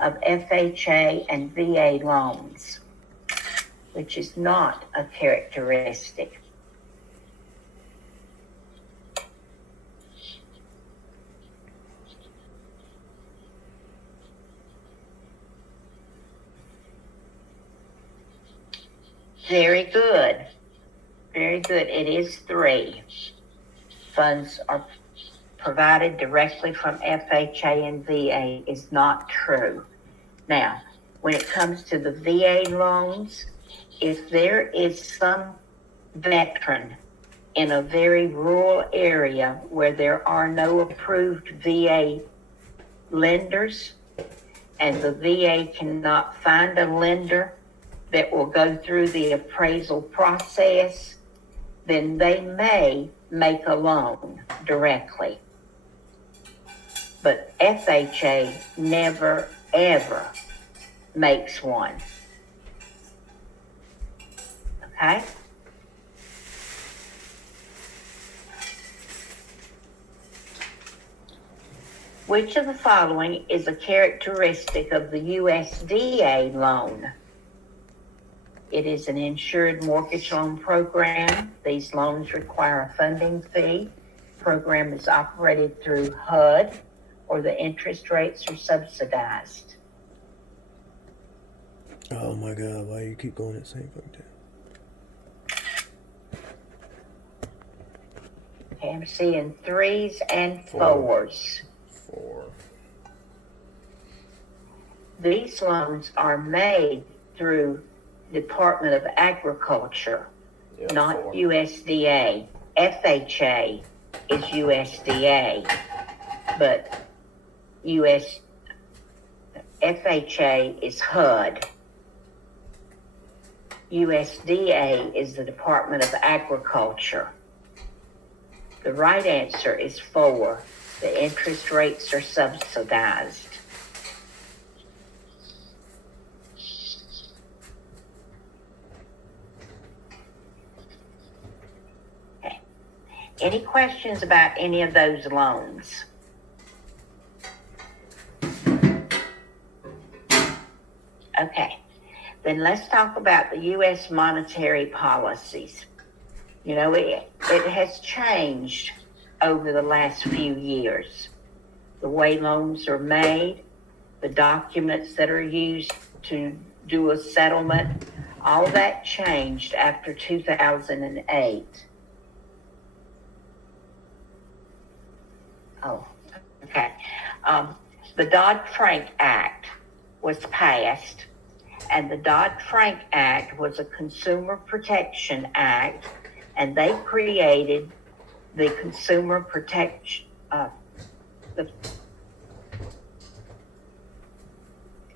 of FHA and VA loans, which is not a characteristic. Very good. Very good. It is 3. Funds are provided directly from FHA and VA is not true. Now, when it comes to the VA loans, if there is some veteran in a very rural area where there are no approved VA lenders, and the VA cannot find a lender that will go through the appraisal process, then they may make a loan directly. But FHA never, ever makes one. Okay? Which of the following is a characteristic of the USDA loan? It is an insured mortgage loan program. These loans require a funding fee. The program is operated through HUD, or the interest rates are subsidized. Oh my God, why you keep going at the same fucking time? Okay, I'm seeing 3s and 4s. 4. These loans are made through Department of Agriculture, not 4. USDA. FHA is USDA, but FHA is HUD. USDA is the Department of Agriculture. The right answer is 4. The interest rates are subsidized. Okay. Any questions about any of those loans? Okay. Then let's talk about the U.S. monetary policies. You know, it has changed over the last few years. The way loans are made, the documents that are used to do a settlement, all that changed after 2008. Oh, okay. The Dodd-Frank Act was passed, and the Dodd-Frank Act was a Consumer Protection Act, and they created the Consumer Protection, the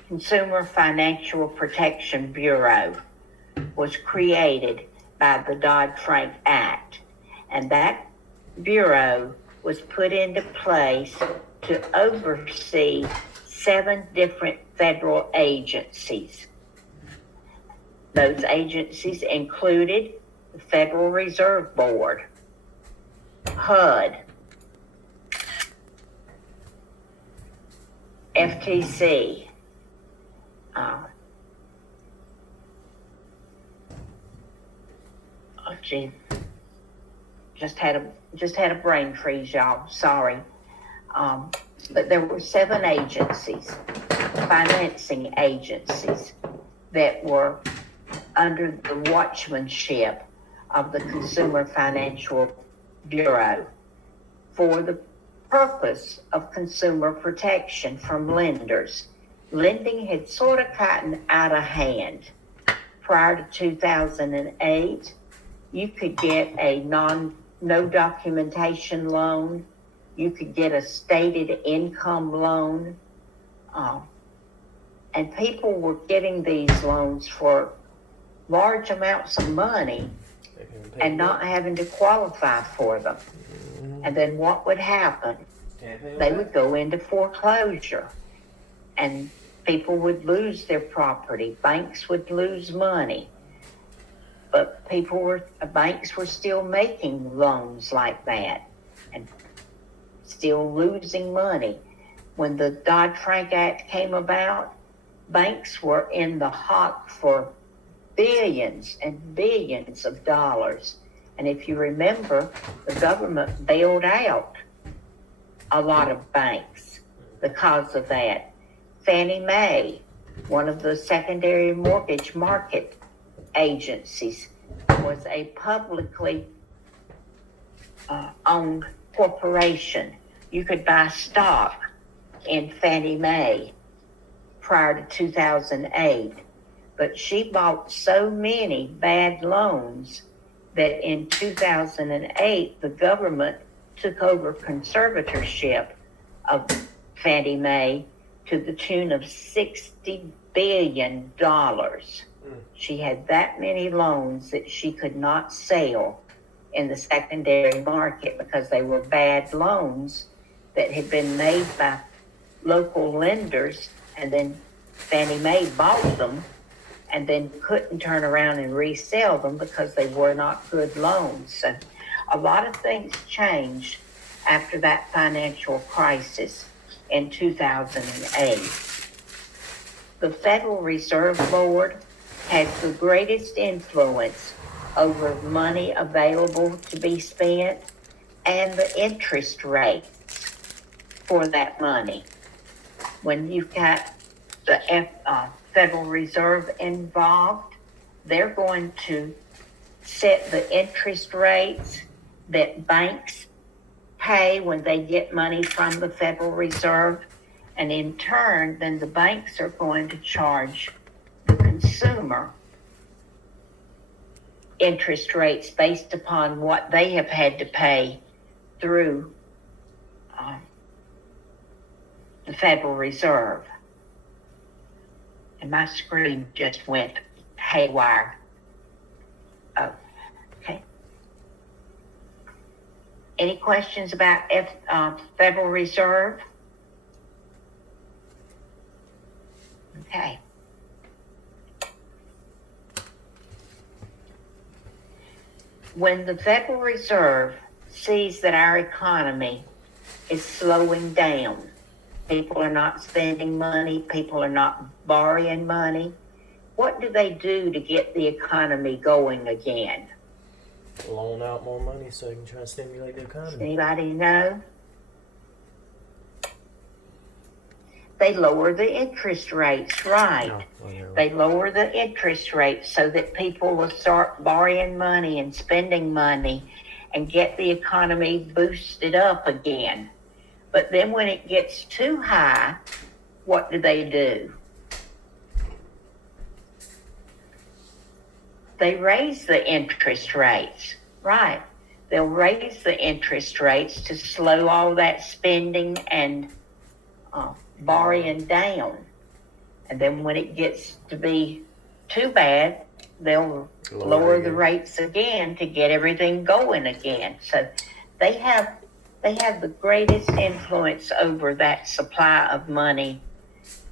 Consumer Financial Protection Bureau was created by the Dodd-Frank Act, and that bureau was put into place to oversee 7 different federal agencies. Those agencies included the Federal Reserve Board, HUD, FTC, just had a brain freeze, y'all. Sorry, but there were 7 agencies, financing agencies, that were under the watchmanship of the Consumer Financial Bureau for the purpose of consumer protection from lenders. Lending had sort of gotten out of hand. Prior to 2008, you could get a no documentation loan. You could get a stated income loan. And people were getting these loans for large amounts of money and not having to qualify for them. And then what would happen? They would go into foreclosure, and people would lose their property. Banks would lose money. But banks were still making loans like that and still losing money. when the Dodd-Frank Act came about, banks were in the hock for billions and billions of dollars. And if you remember, the government bailed out a lot of banks because of that. Fannie Mae, one of the secondary mortgage market agencies, was a publicly owned corporation. You could buy stock in Fannie Mae prior to 2008, but she bought so many bad loans that in 2008 the government took over conservatorship of Fannie Mae to the tune of $60 billion. She had that many loans that she could not sell in the secondary market because they were bad loans that had been made by local lenders, and then Fannie Mae bought them and then couldn't turn around and resell them because they were not good loans. So a lot of things changed after that financial crisis in 2008. The Federal Reserve Board has the greatest influence over money available to be spent and the interest rates for that money. When you've got the Federal Reserve involved, they're going to set the interest rates that banks pay when they get money from the Federal Reserve. And in turn, then the banks are going to charge the consumer interest rates based upon what they have had to pay through the Federal Reserve. And my screen just went haywire. Oh, okay. Any questions about Federal Reserve? Okay. When the Federal Reserve sees that our economy is slowing down, people are not spending money, people are not borrowing money, what do they do to get the economy going again? Loan out more money so they can try to stimulate the economy. Anybody know? They lower the interest rates, right? No, yeah, right. They lower the interest rates so that people will start borrowing money and spending money and get the economy boosted up again. But then when it gets too high, what do? They raise the interest rates, right? They'll raise the interest rates to slow all that spending and borrowing down. And then when it gets to be too bad, they'll lower the rates again to get everything going again. So they have the greatest influence over that supply of money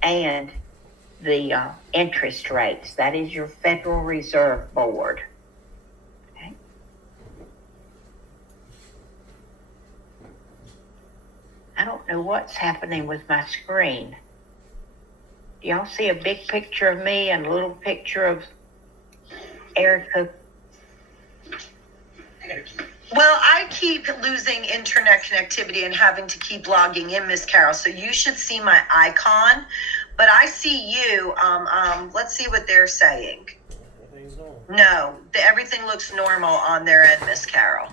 and the interest rates. That is your Federal Reserve Board. Okay. I don't know what's happening with my screen. Do y'all see a big picture of me and a little picture of Erica? Well, I keep losing internet connectivity and having to keep logging in, Miss Carol. So you should see my icon, but I see you. Let's see what they're saying. Everything's normal. No, everything looks normal on their end, Miss Carol.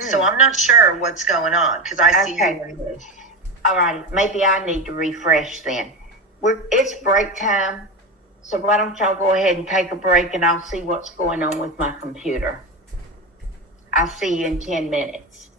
So I'm not sure what's going on because I see you. All right, maybe I need to refresh then. It's break time, so why don't y'all go ahead and take a break and I'll see what's going on with my computer. I'll see you in 10 minutes.